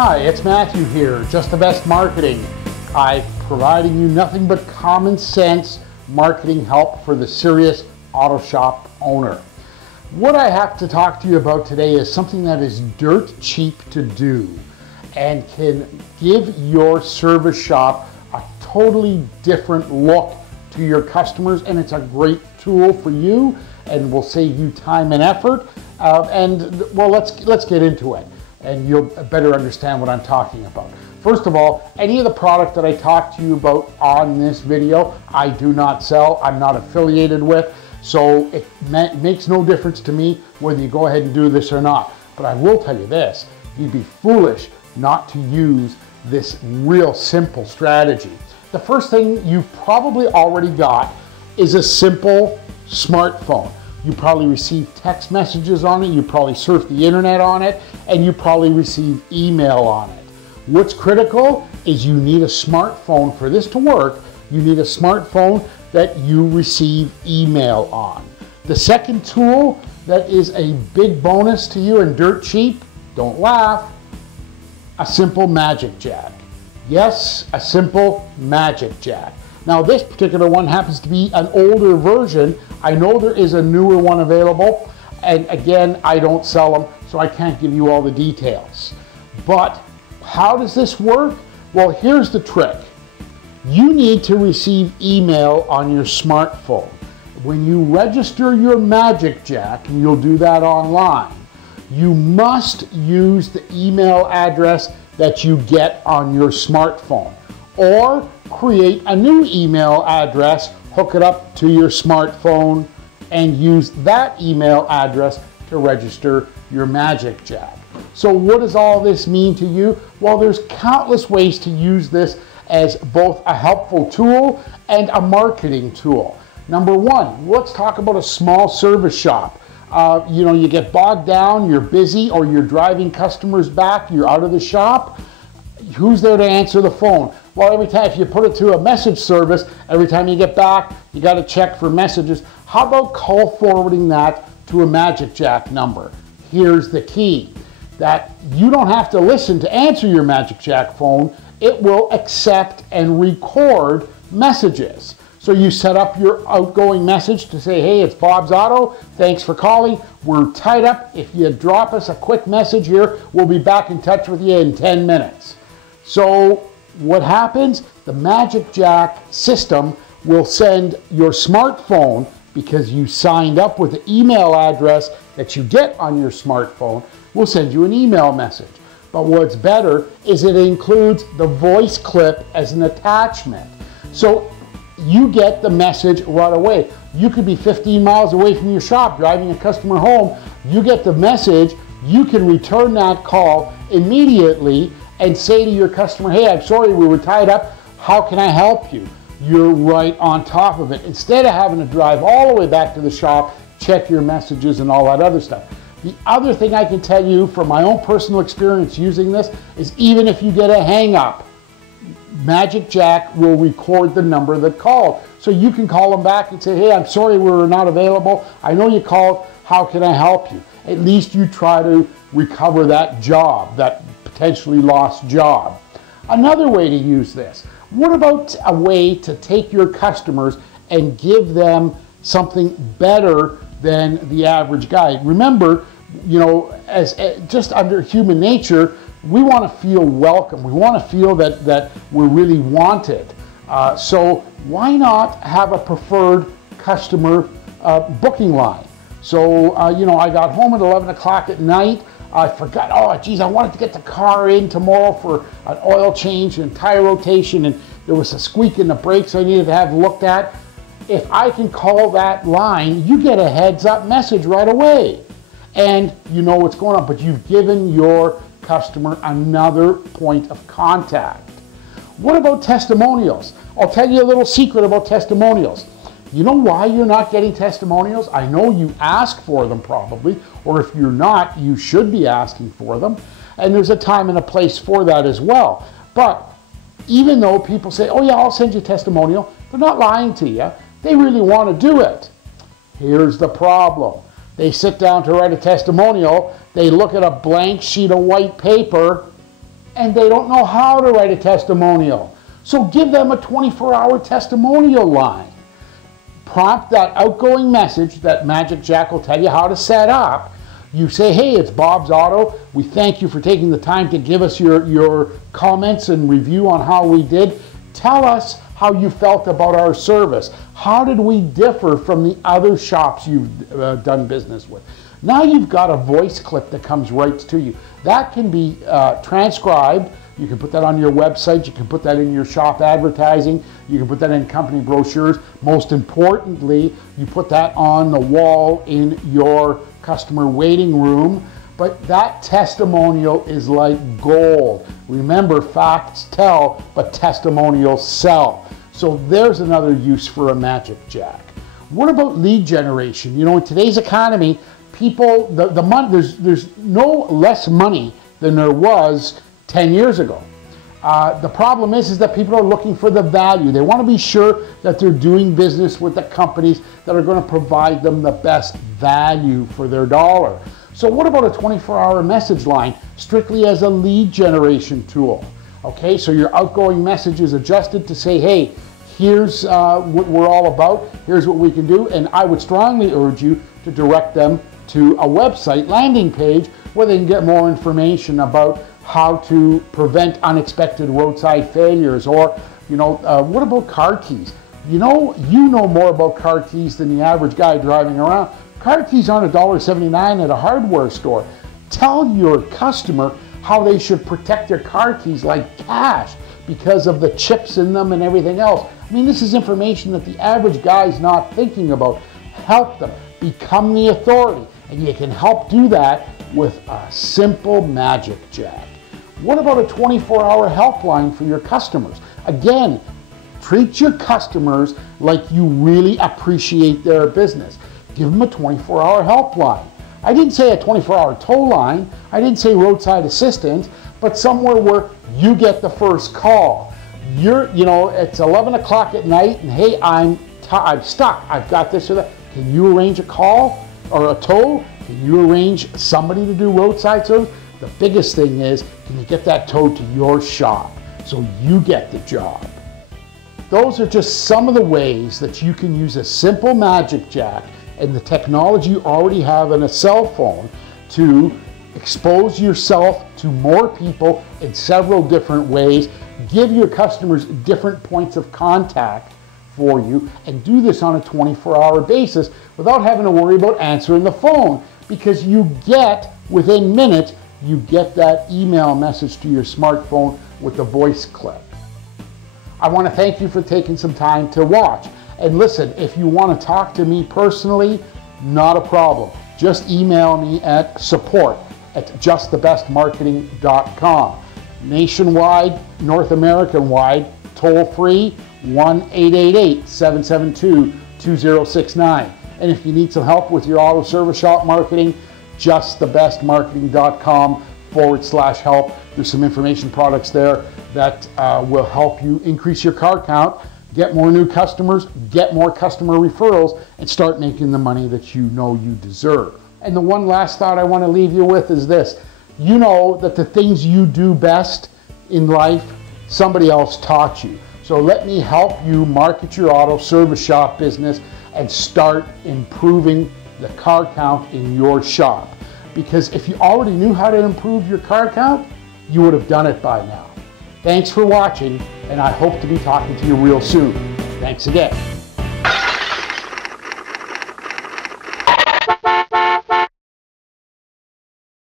Hi, it's Matthew here, Just the Best Marketing. I'm providing you nothing but common sense marketing help for the serious auto shop owner. What I have to talk to you about today is something that is dirt cheap to do and can give your service shop a totally different look to your customers, and it's a great tool for you and will save you time and effort. Let's get into it, and you'll better understand what I'm talking about. First of all, any of the product that I talk to you about on this video, I do not sell, I'm not affiliated with, so it makes no difference to me whether you go ahead and do this or not. But I will tell you this, you'd be foolish not to use this real simple strategy. The first thing you've probably already got is a simple smartphone. You probably receive text messages on it, you probably surf the internet on it, and you probably receive email on it. What's critical is you need a smartphone for this to work. You need a smartphone that you receive email on. The second tool that is a big bonus to you and dirt cheap, don't laugh, a simple magic jack. Yes, a simple magic jack. Now this particular one happens to be an older version. I know there is a newer one available, and again, I don't sell them, so I can't give you all the details. But how does this work? Well, here's the trick. You need to receive email on your smartphone. When you register your magic jack, and you'll do that online, you must use the email address that you get on your smartphone, or create a new email address, hook it up to your smartphone, and use that email address to register your magic jack. So what does all this mean to you? Well, there's countless ways to use this as both a helpful tool and a marketing tool. Number one, let's talk about a small service shop. You get bogged down, you're busy, or you're driving customers back, you're out of the shop. Who's there to answer the phone? Well, every time, if you put it to a message service, every time you get back, you got to check for messages. How about call forwarding that to a magic jack number? Here's the key, that you don't have to listen to answer your magic jack phone. It will accept and record messages. So you set up your outgoing message to say, hey, it's Bob's Auto. Thanks for calling. We're tied up. If you drop us a quick message here, we'll be back in touch with you in 10 minutes. So what happens? The Magic Jack system will send your smartphone, because you signed up with the email address that you get on your smartphone, will send you an email message. But what's better is it includes the voice clip as an attachment. So you get the message right away. You could be 15 miles away from your shop driving a customer home. You get the message, you can return that call immediately and say to your customer, hey, I'm sorry, we were tied up. How can I help you? You're right on top of it. Instead of having to drive all the way back to the shop, check your messages and all that other stuff. The other thing I can tell you from my own personal experience using this is even if you get a hang up, Magic Jack will record the number that called. So you can call them back and say, hey, I'm sorry we were not available. I know you called. How can I help you? At least you try to recover that job, that potentially lost job. Another way to use this, what about a way to take your customers and give them something better than the average guy? Remember, as just under human nature, we want to feel welcome. We want to feel that we're really wanted. So why not have a preferred customer booking line? So, I got home at 11 o'clock at night. I forgot, oh geez, I wanted to get the car in tomorrow for an oil change and tire rotation, and there was a squeak in the brakes I needed to have looked at. If I can call that line, you get a heads up message right away. And you know what's going on, but you've given your customer another point of contact. What about testimonials? I'll tell you a little secret about testimonials. You know why you're not getting testimonials? I know you ask for them probably, or if you're not, you should be asking for them. And there's a time and a place for that as well. But even though people say, oh yeah, I'll send you a testimonial, they're not lying to you. They really want to do it. Here's the problem. They sit down to write a testimonial, they look at a blank sheet of white paper, and they don't know how to write a testimonial. So give them a 24-hour testimonial line. Prompt that outgoing message that Magic Jack will tell you how to set up. You say, hey, it's Bob's Auto. We thank you for taking the time to give us your comments and review on how we did. Tell us how you felt about our service. How did we differ from the other shops you've done business with? Now you've got a voice clip that comes right to you. That can be transcribed. You can put that on your website. You can put that in your shop advertising. You can put that in company brochures. Most importantly, you put that on the wall in your customer waiting room. But that testimonial is like gold. Remember, facts tell, but testimonials sell. So there's another use for a Magic Jack. What about lead generation? You know, in today's economy, people, the money, there's no less money than there was 10 years ago. The problem is that people are looking for the value. They want to be sure that they're doing business with the companies that are going to provide them the best value for their dollar. So what about a 24-hour message line strictly as a lead generation tool? Okay, so your outgoing message is adjusted to say, hey, here's what we're all about, here's what we can do, and I would strongly urge you to direct them to a website landing page where they can get more information about how to prevent unexpected roadside failures. Or, you know, what about car keys? You know more about car keys than the average guy driving around. Car keys aren't $1.79 at a hardware store. Tell your customer how they should protect their car keys like cash because of the chips in them and everything else. I mean, this is information that the average guy's not thinking about. Help them. Become the authority. And you can help do that with a simple Magic Jack. What about a 24-hour helpline for your customers? Again, treat your customers like you really appreciate their business. Give them a 24-hour helpline. I didn't say a 24-hour tow line. I didn't say roadside assistance, but somewhere where you get the first call. It's 11 o'clock at night, and hey, I'm stuck. I've got this or that. Can you arrange a call or a tow? Can you arrange somebody to do roadside service? The biggest thing is, can you get that towed to your shop so you get the job? Those are just some of the ways that you can use a simple Magic Jack and the technology you already have in a cell phone to expose yourself to more people in several different ways, give your customers different points of contact for you, and do this on a 24-hour basis without having to worry about answering the phone, because you get, within minutes, you get that email message to your smartphone with the voice clip. I want to thank you for taking some time to watch. And listen, if you want to talk to me personally, not a problem. Just email me at support@justthebestmarketing.com. Nationwide, North American wide, toll free, 1-888-772-2069. And if you need some help with your auto service shop marketing, justthebestmarketing.com/help. There's some information products there that will help you increase your car count, get more new customers, get more customer referrals, and start making the money that you know you deserve. And the one last thought I want to leave you with is this. You know that the things you do best in life, somebody else taught you. So let me help you market your auto service shop business and start improving the car count in your shop. Because if you already knew how to improve your car count, you would have done it by now. Thanks for watching, and I hope to be talking to you real soon. Thanks again.